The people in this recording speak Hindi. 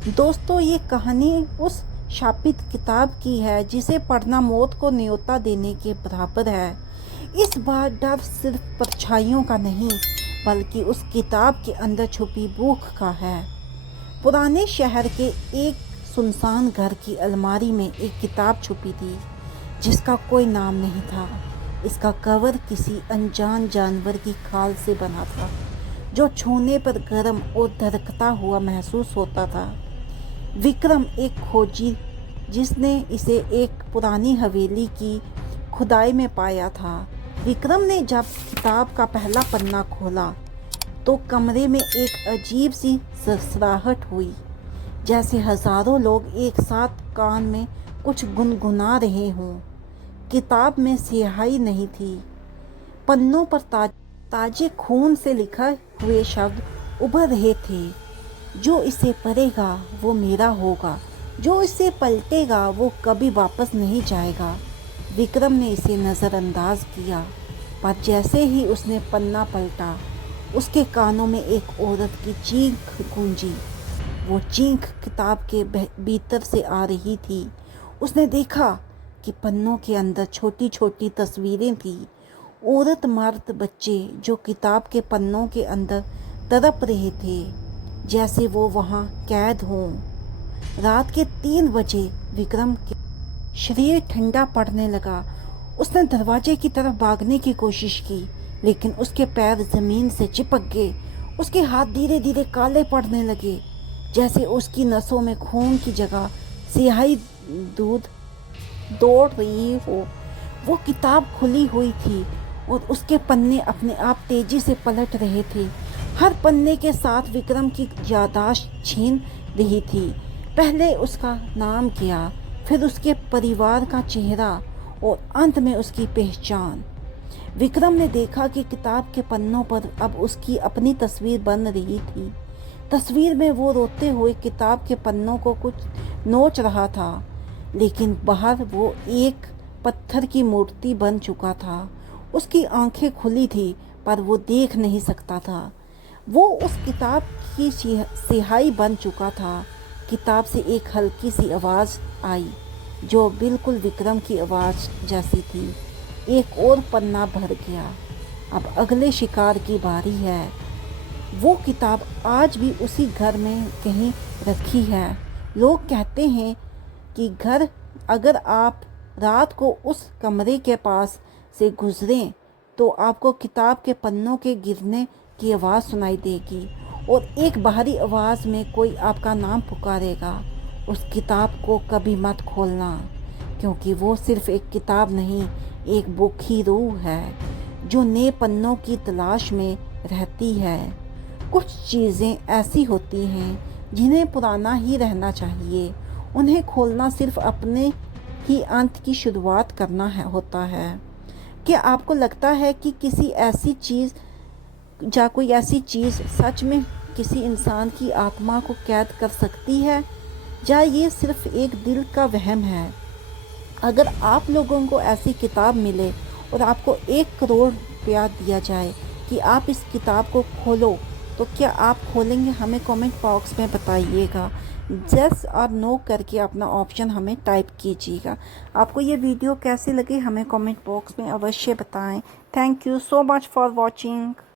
दोस्तों, ये कहानी उस शापित किताब की है जिसे पढ़ना मौत को न्योता देने के बराबर है। इस बार डर सिर्फ परछाइयों का नहीं, बल्कि उस किताब के अंदर छुपी भूख का है। पुराने शहर के एक सुनसान घर की अलमारी में एक किताब छुपी थी जिसका कोई नाम नहीं था। इसका कवर किसी अनजान जानवर की खाल से बना था, जो छूने पर गर्म और धड़कता हुआ महसूस होता था। विक्रम एक खोजी जिसने इसे एक पुरानी हवेली की खुदाई में पाया था। विक्रम ने जब किताब का पहला पन्ना खोला तो कमरे में एक अजीब सी सरसराहट हुई, जैसे हजारों लोग एक साथ कान में कुछ गुनगुना रहे हों। किताब में स्याही नहीं थी, पन्नों पर ताजे खून से लिखे हुए शब्द उभर रहे थे। जो इसे पढ़ेगा वो मेरा होगा, जो इसे पलटेगा वो कभी वापस नहीं जाएगा। विक्रम ने इसे नज़रअंदाज किया, पर जैसे ही उसने पन्ना पलटा, उसके कानों में एक औरत की चीख गूंजी। वो चीख किताब के भीतर से आ रही थी। उसने देखा कि पन्नों के अंदर छोटी छोटी तस्वीरें थी। औरत, मर्द, बच्चे जो किताब के पन्नों के अंदर तड़प रहे थे, जैसे वो वहाँ कैद हों। रात के 3 बजे विक्रम के शरीर ठंडा पड़ने लगा। उसने दरवाजे की तरफ भागने की कोशिश की, लेकिन उसके पैर जमीन से चिपक गए। उसके हाथ धीरे धीरे काले पड़ने लगे, जैसे उसकी नसों में खून की जगह स्याही दूध दौड़ रही हो। वो किताब खुली हुई थी और उसके पन्ने अपने आप तेजी से पलट रहे थे। हर पन्ने के साथ विक्रम की याददाश्त छीन रही थी। पहले उसका नाम किया, फिर उसके परिवार का चेहरा और अंत में उसकी पहचान। विक्रम ने देखा कि किताब के पन्नों पर अब उसकी अपनी तस्वीर बन रही थी। तस्वीर में वो रोते हुए किताब के पन्नों को कुछ नोच रहा था, लेकिन बाहर वो एक पत्थर की मूर्ति बन चुका था। उसकी आंखें खुली थी, पर वो देख नहीं सकता था। वो उस किताब की स्याही बन चुका था। किताब से एक हल्की सी आवाज़ आई, जो बिल्कुल विक्रम की आवाज़ जैसी थी। एक और पन्ना भर गया। अब अगले शिकार की बारी है। वो किताब आज भी उसी घर में कहीं रखी है। लोग कहते हैं कि अगर आप रात को उस कमरे के पास से गुजरें तो आपको किताब के पन्नों के गिरने की आवाज़ सुनाई देगी और एक बाहरी आवाज़ में कोई आपका नाम पुकारेगा। उस किताब को कभी मत खोलना, क्योंकि वो सिर्फ एक किताब नहीं, एक भूखी रूह है जो नए पन्नों की तलाश में रहती है। कुछ चीज़ें ऐसी होती हैं जिन्हें पुराना ही रहना चाहिए। उन्हें खोलना सिर्फ अपने ही अंत की शुरुआत करना होता है। क्या आपको लगता है कि कोई ऐसी चीज़ सच में किसी इंसान की आत्मा को कैद कर सकती है, या ये सिर्फ एक दिल का वहम है? अगर आप लोगों को ऐसी किताब मिले और आपको 1 करोड़ रुपया दिया जाए कि आप इस किताब को खोलो, तो क्या आप खोलेंगे? हमें कमेंट बॉक्स में बताइएगा। यस और नो करके अपना ऑप्शन हमें टाइप कीजिएगा। आपको ये वीडियो कैसी लगी हमें कमेंट बॉक्स में अवश्य बताएं। Thank you so much for watching.